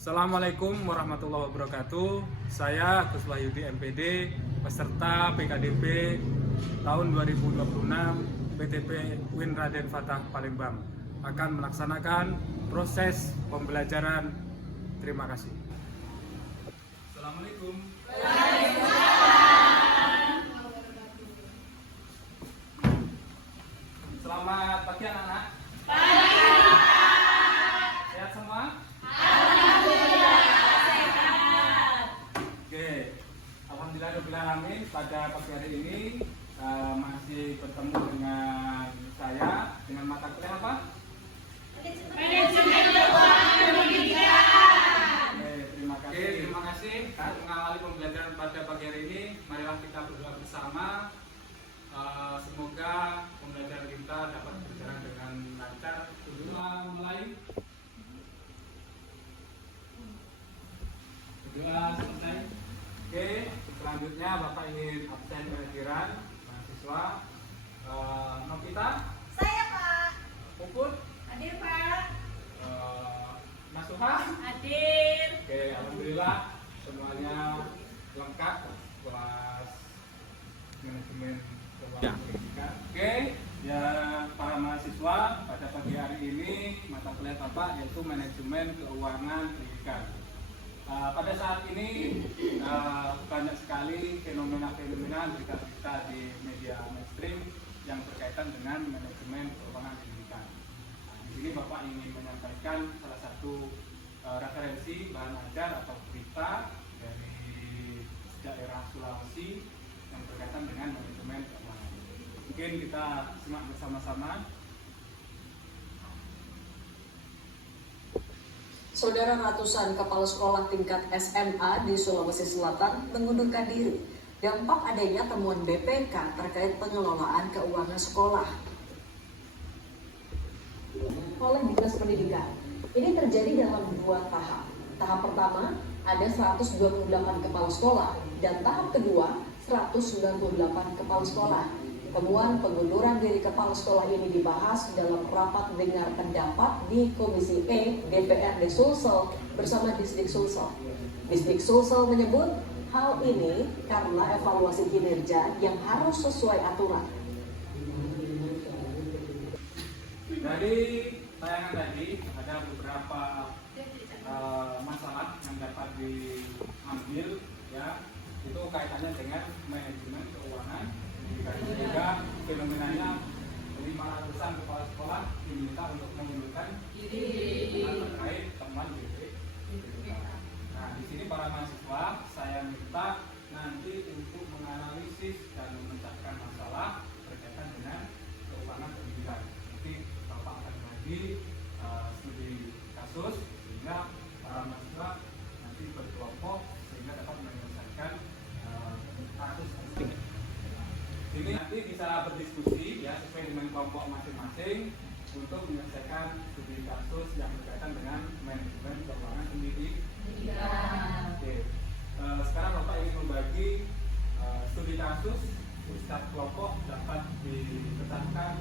Assalamualaikum warahmatullahi wabarakatuh. Saya Gus Wahyudi MPD, peserta PKDP tahun 2026 PTP UIN Raden Fatah Palembang, akan melaksanakan proses pembelajaran. Terima kasih. Assalamualaikum. Selamat pagi anak-anak. Sehat semua? Oke, alhamdulillah pada pagi hari ini masih bertemu dengan saya dengan mata kuliah apa? Manajemen Keuangan Pendidikan. Oke, terima kasih. Saat mengawali pembelajaran pada pagi hari ini, marilah kita berdoa bersama. Semoga pembelajaran kita dapat berjalan dengan lancar. Berdoa mulai. Berdoa selesai. Oke, selanjutnya Bapak ingin absen kehadiran mahasiswa. Novita, Saya Pak. Puput, Hadir Pak. Mas Suha. Hadir. Oke, alhamdulillah semuanya lengkap kelas manajemen keuangan pendidikan. Oke, ya para mahasiswa, pada pagi hari ini mata kuliah Bapak yaitu manajemen keuangan pendidikan. Pada saat ini banyak sekali fenomena-fenomena berita-berita di media mainstream yang berkaitan dengan manajemen keuangan pendidikan. Di sini Bapak ingin menyampaikan salah satu referensi bahan ajar atau berita dari daerah Sulawesi yang berkaitan dengan manajemen keuangan. Mungkin kita simak bersama-sama. Saudara, ratusan kepala sekolah tingkat SMA di Sulawesi Selatan mengundurkan diri dampak adanya temuan BPK terkait pengelolaan keuangan sekolah oleh Dinas Pendidikan. Ini terjadi dalam dua tahap. Tahap pertama ada 128 kepala sekolah dan tahap kedua 198 kepala sekolah. Temuan pengunduran diri kepala sekolah ini dibahas dalam rapat dengar pendapat di Komisi E DPRD Sulsel bersama Disdik Sulsel. Disdik Sulsel menyebut hal ini karena evaluasi kinerja yang harus sesuai aturan. Dari tayangan tadi ada beberapa masalah yang dapat diambil, ya, itu kaitannya dengan manajemen keuangan. Sehingga fenomenanya 500-an kepala sekolah diminta untuk mengundurkan diri terkait temuan BPK. Nah, di sini para mahasiswa saya minta nanti untuk menganalisis dan memecahkan masalah berkaitan dengan keuangan pendidikan. Nanti Bapak akan bagi studi kasus sehingga para mahasiswa nanti berkelompok sehingga dapat menyelesaikan kasus. Ini nanti bisa berdiskusi ya sesuai dengan kelompok masing-masing untuk menyelesaikan studi kasus yang berkaitan dengan manajemen keuangan pendidikan. Oke. Sekarang Bapak ingin membagi studi kasus, setiap kelompok dapat dipecahkan.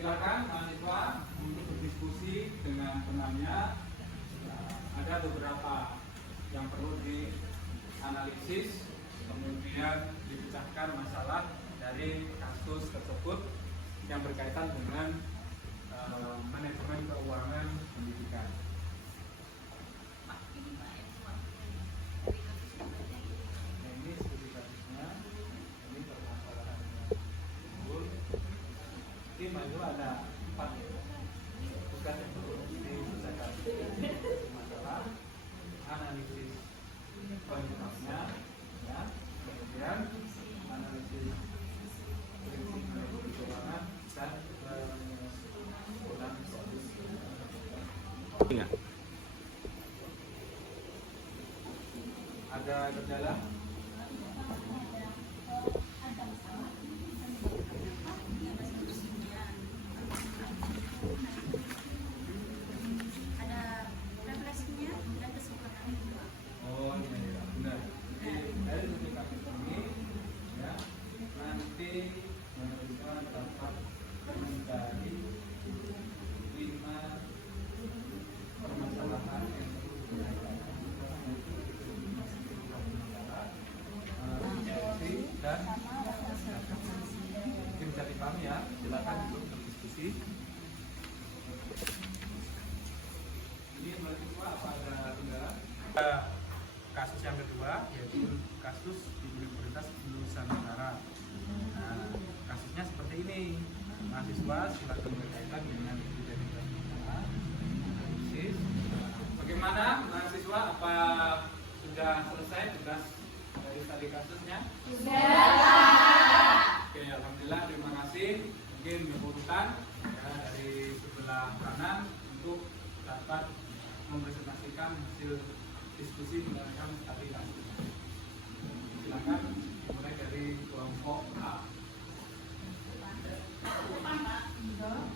Silakan mahasiswa untuk berdiskusi dengan temannya. Ada beberapa yang perlu dianalisis, kemudian dipecahkan masalah dari kasus tersebut yang berkaitan dengan manajemen keuangan pendidikan. Ini studi kasusnya, ini permasalahannya. Di maju ada 4 tugas yang perlu diselesaikan. Masalah analisis penyebabnya, ya, kemudian analisis prinsip manajemen keuangan dan solusi. Ada kendala? Ada refleksinya dan kesimpulannya. Oh, ini. Kasus yang kedua yaitu kasus di Universitas Nusantara. Nah, kasusnya seperti ini. Mahasiswa silakan berkaitan dengan identitas negara. Bagaimana mahasiswa? Apa sudah selesai tugas dari tadi kasusnya? Oke, alhamdulillah, terima kasih. Mungkin diurutan ya, dari sebelah kanan untuk dapat mempresentasikan hasil diskusi menggunakan tadi kasus. Silakan mulai dari kelompok A.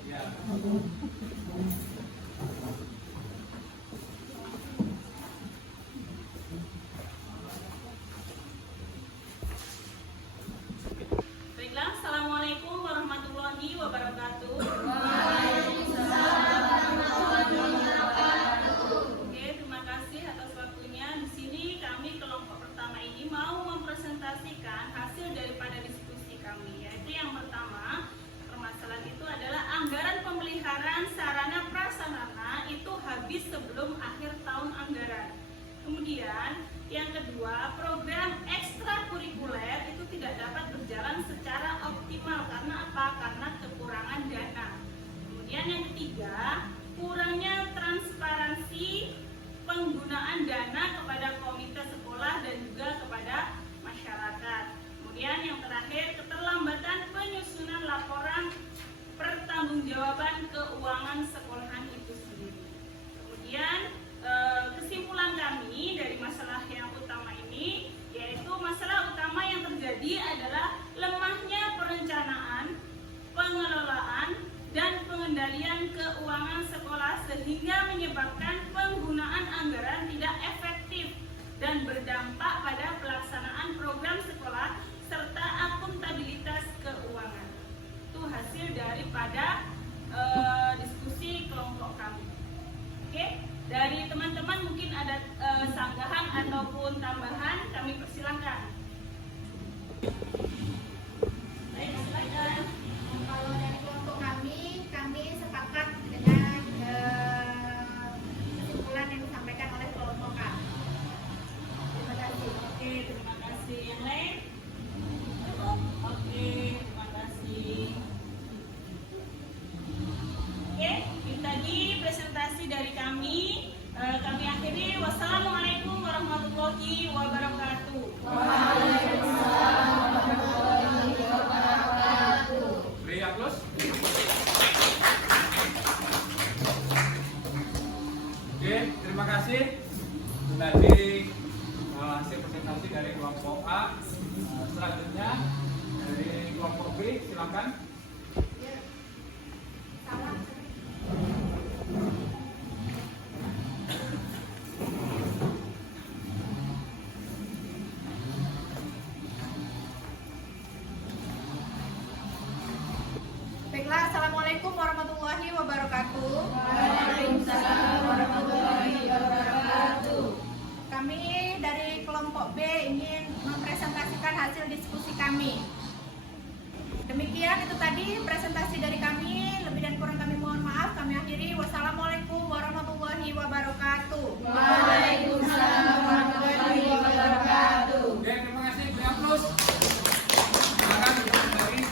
Ya. Baiklah, Assalamualaikum warahmatullahi wabarakatuh. Oke, terima kasih atas waktunya. Di sini kami kelompok pertama ini mau mempresentasikan hasil daripada diskusi kami, yaitu yang pertama, permasalahan itu adalah anggaran pemeliharaan sarana prasarana itu habis sebelum akhir tahun anggaran. Kemudian yang kedua, program ekstrakurikuler itu tidak dapat berjalan secara optimal. Karena apa? Karena kekurangan dana. Kemudian yang ketiga, kurangnya transparansi penggunaan dana kepada komite sekolah dan juga kepada masyarakat. Kemudian yang terakhir, keterlambatan penyusunan laporan pertanggungjawaban keuangan sekolahan itu sendiri. Kemudian kesimpulan kami dari masalah yang utama ini, yaitu masalah utama yang terjadi adalah lemahnya perencanaan, pengelolaan, dan pengendalian keuangan sekolah sehingga menyebabkan penggunaan anggaran tidak efektif dan berdampak pada pelaksanaan program sekolah serta akuntabilitas keuangan. Itu hasil daripada diskusi kelompok kami. Oke? Dari teman-teman mungkin ada sanggahan ataupun tambahan, kami persilahkan. Baik, silakan. Kalau dari kelompok kami sepakat dengan kesimpulan yang disampaikan oleh kelompok A. Terima kasih. Oke, terima kasih. Yang lain? Oke, terima kasih. Oke, itu tadi presentasi dari kami. Kami akhiri. Wassalamualaikum warahmatullahi wabarakatuh. Beri aplaus. Oke, terima kasih. Tadi hasil presentasi dari kelompok A. Selanjutnya dari kelompok B, silakan. Baiklah, Assalamualaikum warahmatullahi wabarakatuh. Waalaikumsalam warahmatullahi wabarakatuh. Kami dari kelompok B ingin mempresentasikan hasil diskusi kami. Demikian itu tadi presentasi dari kami. Lebih dan kurang kami mohon maaf. Kami akhiri. Wassalamualaikum warahmatullahi wabarakatuh. Waalaikumsalam warahmatullahi wabarakatuh. Oke, terima kasih. Beri aplaus. Silakan dari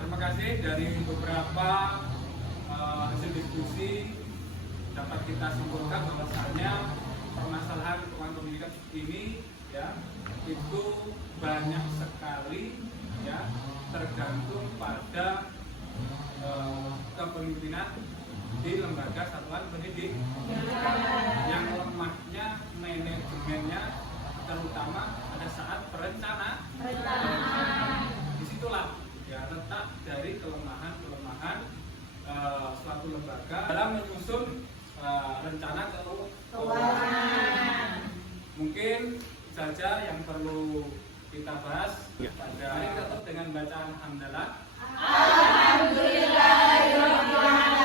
terima kasih dari beberapa hasil diskusi dapat kita simpulkan bahwasanya permasalahan keuangan pendidikan ini ya itu banyak sekali ya tergantung pada kepemimpinan di lembaga satuan pendidik yang lemahnya manajemennya terutama pada saat perencanaan. Disitulah ya letak dari kelemahan suatu lembaga dalam menyusun rencana keuangan. Mungkin saja yang perlu kita bahas pada hari ini dengan bacaan hamdalah. Alhamdulillahirabbil alamin.